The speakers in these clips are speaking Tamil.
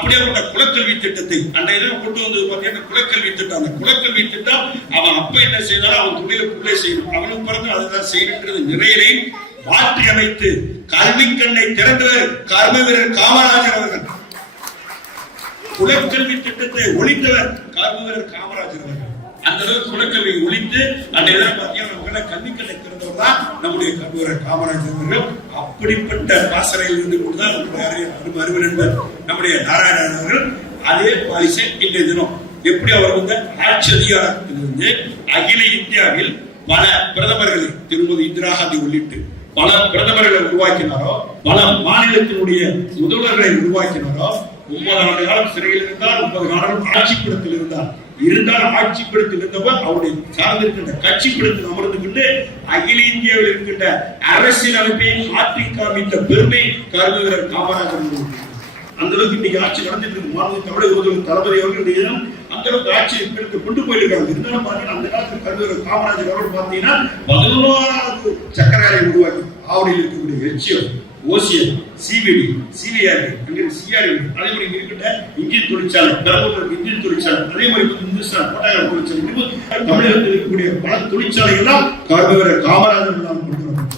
அப்படியேப்பட்ட குலக்கல்வி திட்டத்தை அந்த இதை கொண்டு வந்து பார்த்தீங்கன்னா குலக்கல்வி திட்டம். அந்த குலக்கல்வி திட்டம் அவன் அப்ப என்ன செய்தாலும் அவன் தொழிலுக்குள்ளே செய்யணும், அவனுக்கு பிறகு அதுதான் செய்யணுன்றது நிறைய மாற்றி அமைத்து கல்வி கண்ணை திறந்தவர் கர்ம வீரர் காமராஜர் அவர்கள். குலக்கல்வி திட்டத்தை ஒழித்தவர் கர்ம வீரர் காமராஜர் அவர்கள். அந்த அளவுக்கு குலக்கல்வி ஒழித்து அந்த இதில் பார்த்தீங்கன்னா கல்வி கண்ணை திறந்தவர் தான் நம்முடைய கர்ம வீரர் காமராஜர் அவர்கள். அப்படிப்பட்ட பாசறையில் இருந்து கொண்டுதான் அருமை நண்பர் நம்முடைய நாராயணன் அவர்கள் அதே பாலிசை இன்றைய தினம் எப்படி அவர் வந்து ஆட்சி அதிகாரத்திலிருந்து அகில இந்தியாவில் பல பிரதமர்களை திருமதி இந்திரா காந்தி உள்ளிட்டு பல பிரதமர்களை உருவாக்கினாரோ, பல மாநிலத்தினுடைய முதல்வர்களை உருவாக்கினாரோ, 9 ஆண்டு காலம் சிறையில் இருந்தால், 9 ஆண்டு ஆட்சிப்படத்தில் இருந்தால் ஆட்சிப்படத்தில் இருந்தவர் அவருடைய சார்ந்திருக்கின்ற கட்சிப்படத்தில் அமர்ந்து கொண்டு அகில இந்தியாவில் இருக்கின்ற அரசியல் அமைப்பை மாற்றி காமித்த பெருமை கர்ம வீரர் காமராஜர். அந்த அளவுக்கு இன்னைக்கு ஆட்சி நடந்துட்டு இருக்கு. மாநில தமிழக முதல்வர் தளபதி அவர்கள் அந்த அளவுக்கு ஆட்சி கொண்டு போயிருக்காங்க. இருந்தாலும் பாத்தீங்கன்னா அந்த காலத்தில் கர்ம வீரர் காமராஜர் அவர்கள் பாத்தீங்கன்னா 11வது சக்கராலை உருவாக்கி ஆவடியில் இருக்கக்கூடிய HCL, OCL, CBD, CVR, CRV, அதே மாதிரி இருக்கின்ற இன்ஜின் தொழிற்சாலை, பெரம்பலூர் இன்ஜின் தொழிற்சாலை, அதே மாதிரி இந்துஸ்தான் போட்டாக தொழிற்சாலை, தமிழகத்தில் இருக்கக்கூடிய பல தொழிற்சாலைகள்லாம் கர்ம வீரர் காமராஜர் தான் கொண்டு வந்தார்.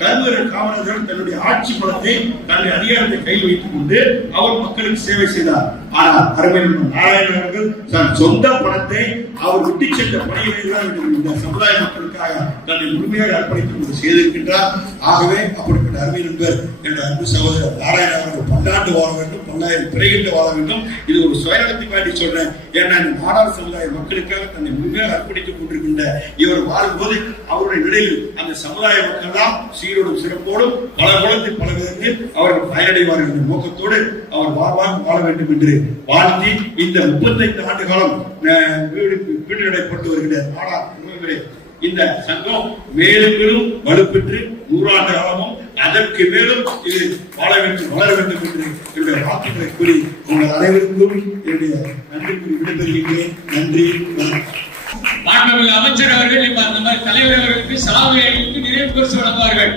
கர்ம வீரர் காமராஜர் தன்னுடைய ஆட்சி பலத்தை தன்னுடைய அதிகாரத்தை கையில் வைத்துக் கொண்டு அவர் மக்களுக்கு சேவை செய்தார். ஆனால் அருமை நாராயணன் அவர்கள் தன் சொந்த பணத்தை அவர் விட்டு சென்ற பணிகளை இந்த சமுதாய மக்களுக்காக தன்னை முழுமையாக அர்ப்பணித்து செய்திருக்கின்றார். ஆகவே அப்படிப்பட்ட அருமை நண்பர் என்ற அன்பு சகோதரர் நாராயணன் அவர்கள் பல்லாண்டு வாழ வேண்டும், 1000 பிறகு வாழ வேண்டும். இது ஒரு சுயநலத்துக்காண்டி சொல்றேன். ஏன்னா இந்த நாடார் சமுதாய மக்களுக்காக தன்னை முழுமையாக அர்ப்பணித்துக் கொண்டிருக்கின்ற இவர் வாழும்போது அவருடைய நிலையில் அந்த சமுதாய மக்கள் தான் சீரோடும் சிறப்போடும் பல குலத்தில் பல விதத்தில் அவர்கள் பயனடைவார்கள் என்ற நோக்கத்தோடு அவர் வாழ வேண்டும் என்று வாழ்த்தி இந்த 35 ஆண்டு காலம் வீடு நடைபெற்று வருகிற நாடார் இந்த சங்கம் மேலும் மேலும் வலுப்பெற்று 100 ஆண்டு காலமும் அதற்கு மேலும் இது வாழ வேண்டும், வளர வேண்டும் என்று என்னுடைய வாக்குகளை கூறி உங்கள் அனைவருக்கும் என்னுடைய நன்றி கூறி விடைபெறுகின்றேன். நன்றி. மாண்புமிகு அமைச்சர் அவர்கள் இப்ப அந்த மாதிரி தலைவர் அவர்களுக்கு சாலை அணிவித்து நினைவு பரிசு வழங்குவார்கள்.